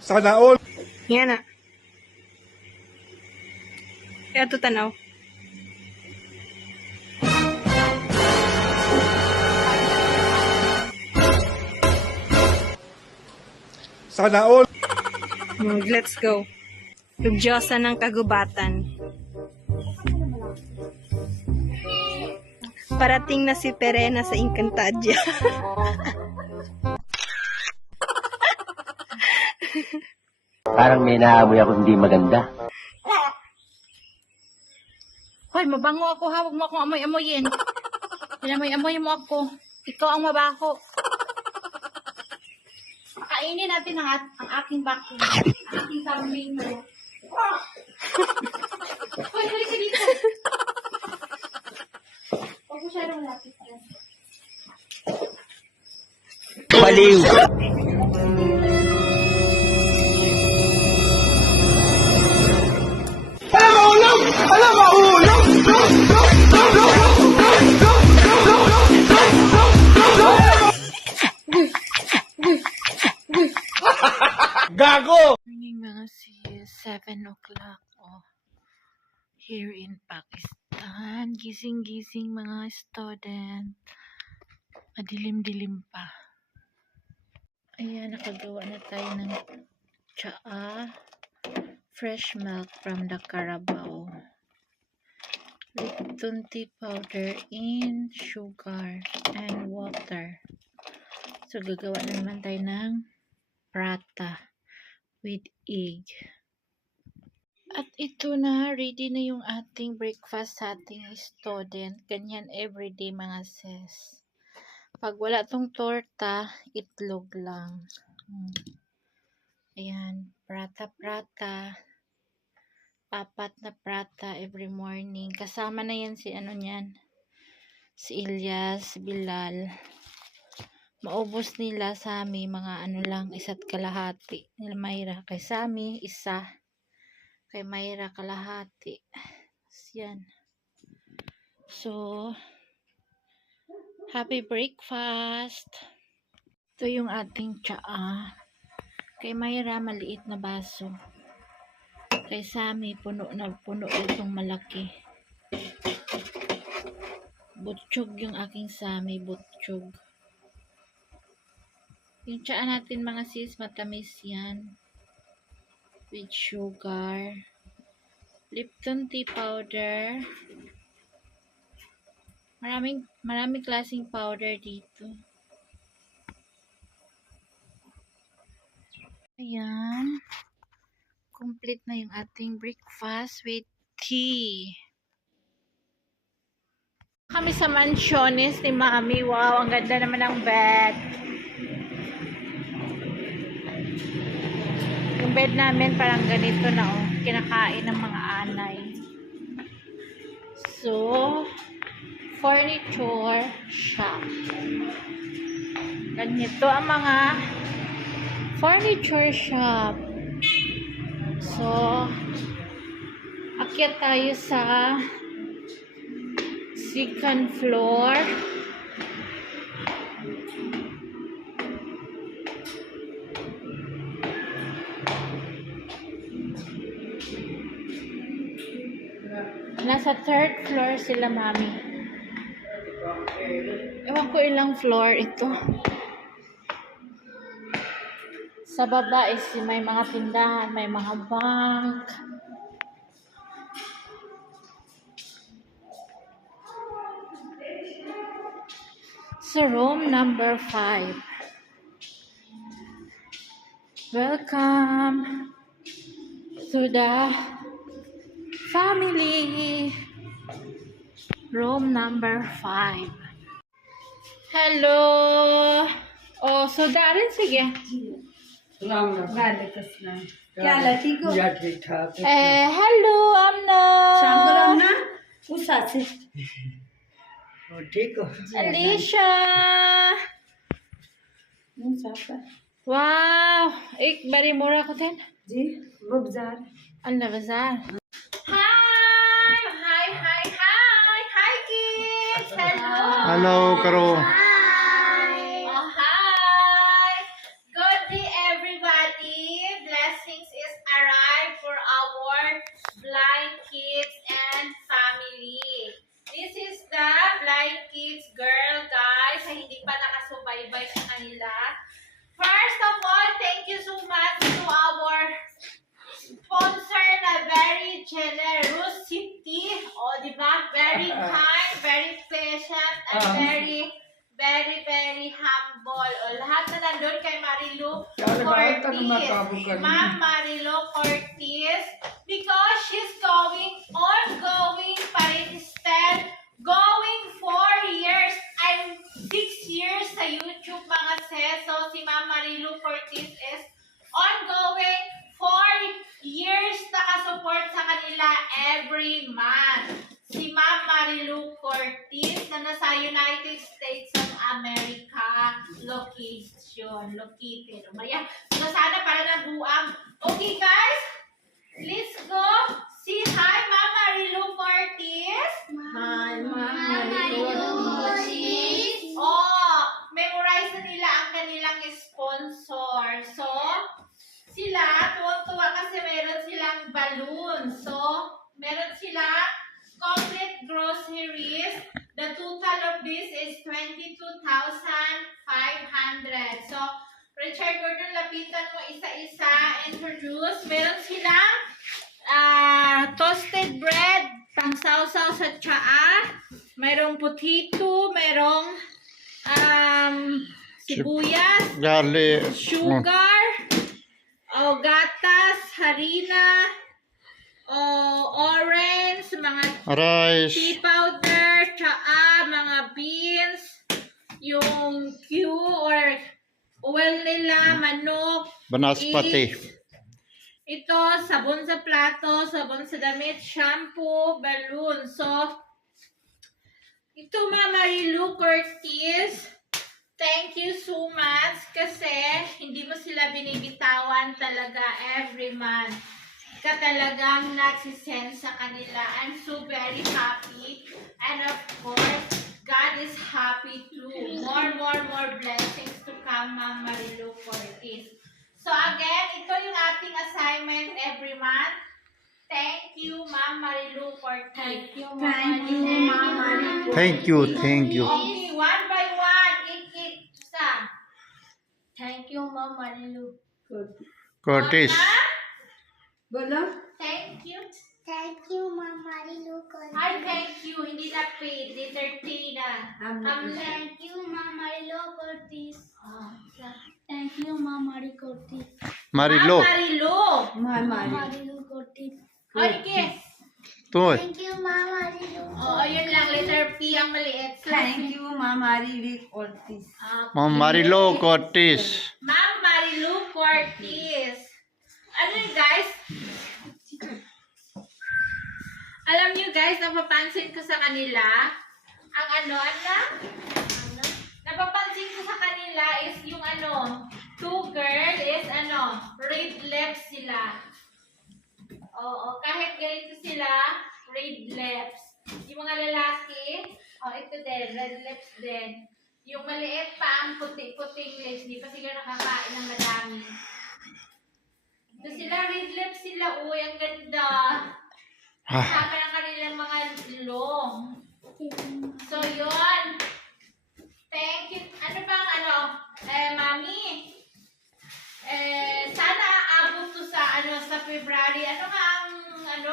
Sana all. Yan na. Kaya ito tanaw. Sana all. Let's go. Lugyosa ng kagubatan. Parating na si Perena sa Encantadia. Parang may naamoy ako hindi maganda. Hoy, mabango ako ha. Huwag mo akong amoy-amoyin. Amoy-amoy mo ako. Ikaw ang mabaho. Kainin natin ang aking vacuum. Ang aking carmino. Hoy, halika dito. Huwag mo siya rin lapit yan. Baliw! Gago! Morning mga sis, 7 o'clock here in Pakistan. Gising-gising mga student. Madilim-dilim pa. Ayan, nakagawa na tayo ng tsaa. Fresh milk from the Carabao. Lipton tea powder in sugar and water. So, gagawa na naman tayo ng prata with egg. At ito na, ready na yung ating breakfast sa ating student. Ganyan everyday mga sis. Pag wala tong torta, itlog lang. Ayan, prata-prata. 4 na prata every morning. Kasama na yan si si Ilyas, si Bilal. Maubos nila sa amin mga lang, 1.5 nila Mayra. Kay Sami, 1. Kay Mayra, kalahati. Yan. So, happy breakfast. Ito yung ating tsaa. Kay Mayra, maliit na baso. Kay Sami, puno itong malaki. Butchog yung aking Sami, butchog. Yung tsaa natin mga sis, matamis yan. With sugar. Lipton tea powder. Maraming klaseng powder dito. Ayan. Complete na yung ating breakfast with tea. Kami sa mansiones ni Mami. Wow, ang ganda naman ng bed. Yung bed namin parang ganito na kinakain ng mga anay. So, furniture shop. Ganito ang mga furniture shop. So, akyat tayo sa second floor. Nasa 3rd floor sila, Mami. Ewan ko ilang floor ito. Sa baba is may mga tindahan, may mga bank. So, room number 5. Welcome to the family. Room number 5. Hello. Oh, so darin sige. क्या ठीक हो? ठीक ठाक. Hello, Amna. शाम को ना उस साथ से ठीक हो. Alicia. Wow. Ik bari mura ko din. जी वो बाजार Ano bazaar? Hi, kids. Hello. Hello, Karo. Hi. Oh, hi. sponsor na very generosity. O, di ba? Very kind, very patient, and very humble. O, lahat na nandun kay Marilu Cortez. Ma'am Marilu Cortez. Because she's ongoing pa rin still, going 4 years and 6 years sa YouTube mga sis. So, si Ma'am Marilu Cortez is ongoing 4 years nakasupport sa kanila every month. Si Ma'am Marilu Cortez na nasa United States of America located. Maya, so sana para nabuang. Okay guys, let's go. See hi Ma'am Marilu Cortez. Hi, Mama. Oh, memorize na nila ang kanilang sponsor. So, sila, tuwang-tuwa kasi meron silang balloon. So, meron silang complete groceries. The total of this is 22,500. So, Richard Gordon, lapitan mo isa-isa. Introduce. Meron silang toasted bread, pang-sausaw sa tsaa. Merong potato, merong sibuyas, garlic, sugar, gatas, harina, orange, mga rice, tea powder, tsaa, mga beans, yung Q or oil nila, manok, banaspati. eggs. Ito, sabon sa plato, sabon sa damit, shampoo, balloon. So, ito Ma'am Marilu Cortez, thank you so much kasi hindi mo sila binibitawan talaga every month. Ka talagang nagsisend sa kanila. I'm so very happy. And of course, God is happy too. More blessings to come, Ma'am Marilu Cortez. So again, ito yung ating assignment every month. Thank you, Ma'am Marilu Cortez. Thank you, Mama. Thank you. Okay, one by one. Isa. Thank you, Mama Marilu. Curtis. Bola? Thank you. Thank you, Mama Marilu Cortez. Ay, thank you. Hindi na paid. Letter T na. Thank you, Mama Marilu Cortez. Oh, Thank you, Mama Marilu Cortez. Marilo. Marilu. Mama. Marilu Cortez. Okay. Tu. Thank you, Mama Marilu. Oh, ayun lang. Letter P ang maliit. Thank you, Mama Marilu Cortez. Ma'am Marilo Curtis. Ma'am Marilu Cortez. Ano yun, guys? Alam niyo guys, napapansin ko sa kanila, ang napapansin ko sa kanila is yung two girl is red lips sila. Oo, kahit ganito sila, red lips. Yung mga lalaki, ito din, red lips din. Yung maliit pa ang puti-puting lips, di pa sila nakakain ng madami. Ito sila, red lips sila, uy, ang ganda. Sabi ang kanilang mga long. So, yun. Thank you. Ano bang Mami? Sana abot to sa February. Ano nga ang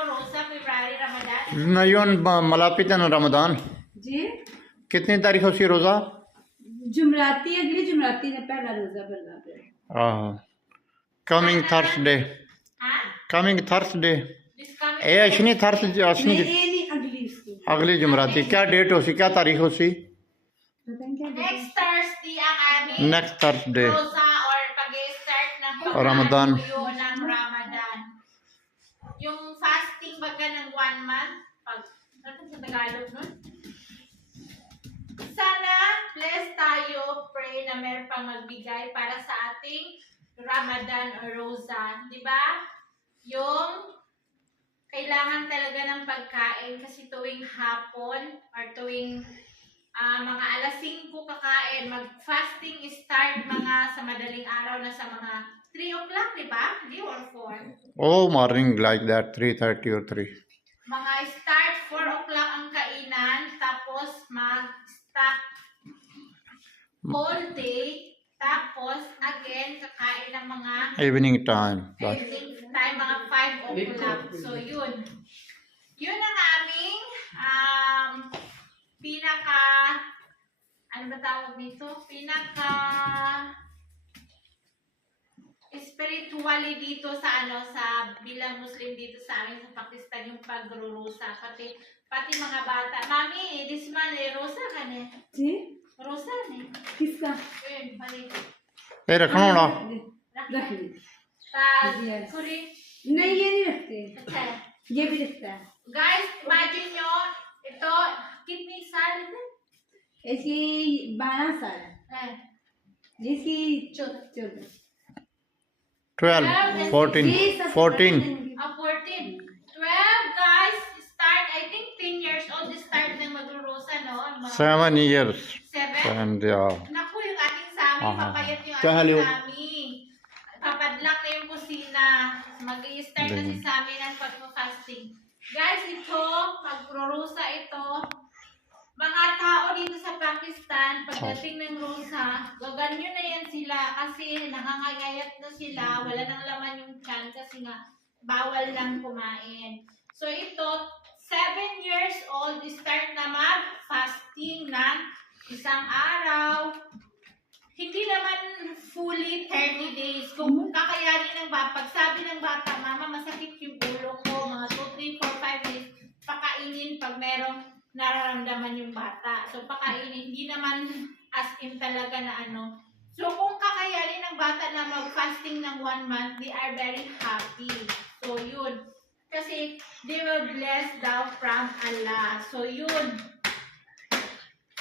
Rosa, February, Ramadan? Ngayon malapit na ng Ramadan. जी कितनी तारीख होती है रोजा? जुमराती अगली जुमराती ने पहला रोजा भरना है coming Thursday. Ha? Coming Thursday. This coming ए अश्नी थर्सडे नहीं अश्नी ये नहीं अगली इसकी अगली जुमराती क्या डेट होती क्या तारीख होती? पता नहीं क्या next Thursday ang aming next Thursday. Rosa or pag-start ng Ramadan. tuyo ng Ramadan. Yung fasting baga ng 1 month, ano sa Tagalog nun? Sana bless tayo, pray na meron pang magbigay para sa ating Ramadan or Rosa. Di ba? Yung kailangan talaga ng pagkain kasi tuwing hapon or tuwing mga alas 5 kakain, mag-fasting start mga sa madaling araw na sa mga 3 o'clock, di ba? Di or 4? Oh, morning like that 3:30 or 3. Mga start 4 o'clock ang kainan, tapos mag-stop whole day Tapos, again, kakain ng mga Evening time. Bye. evening time, mga 5 o'clock. So, yun. Yun ang aming pinaka, ano ba tawag dito? Pinaka spiritually dito sa sa bilang Muslim dito sa amin sa Pakistan yung pagrurusa. Pati mga bata. Mami, this man, rosa ka ne? Ji Rosa ne? किसका Yun, balik. Hey, रखना ना. रख ली Yes. Kuri. नहीं ये नहीं रखते अच्छा. ये भी रखता है Guys, imagine nyo, ito, kitni साल ito? इसकी 12 साल Eh, जिसकी 14. 14 12, 14, 14. 14. 12 guys, start, I think 10 years old, start na magrurosa, no? Ang mga 7 years. 7? And yeah. Naku, yung ating sami, Aha. papayat yung Kaya haliw. ating sami. Papadlock na yung kusina. Mag-i-start na si Sami ng pag-fasting. Guys, ito, pag-rosa ito, mga tao dito sa Pakistan, pagdating ng rosa, gaganyo na yan sila kasi nakangayayat na sila, wala nang laman yung tiyan kasi nga bawal lang kumain. So ito, 7 years old, start na mag-fasting ng isang araw. Hindi naman fully 30 days. Kung kakayanin ng bata, pag sabi ng bata, mama, masakit yung ulo ko, mga 2, 3, 4, 5 days, pakainin pag merong nararamdaman yung bata. So, pakainin, hindi naman as in talaga na ano. So, kung kakayanin ng bata na mag-fasting ng 1 month, they are very happy. So, yun. Kasi, they were blessed daw from Allah. So, yun.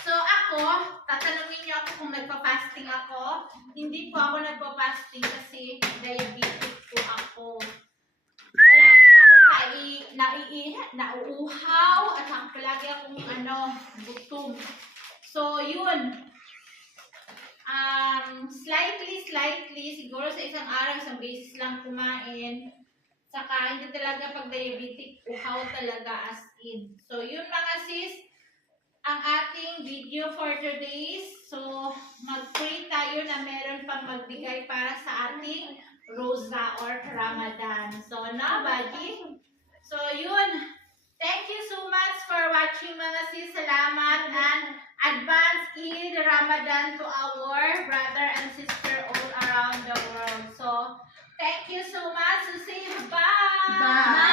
So, ako, tatanungin niyo ako kung nagpa-fasting ako. Hindi po ako nagpa-fasting kasi diabetic po ako. Palagi ako nauuhaw at saka palagi akong gutom. So, yun. Slightly, siguro sa isang araw, isang beses lang kumain. Saka, hindi talaga pag diabetic, uhaw talaga as in. So, yun mga sis, ang ating video for today's. So, mag-pray tayo na meron pang magbigay para sa ating Rosa or Ramadan. So, buddy? So, yun. Thank you so much for watching mga sis. Salamat and advance Eid Ramadan to our brother and sister all around the world. So, thank you so much. So, say bye! Bye.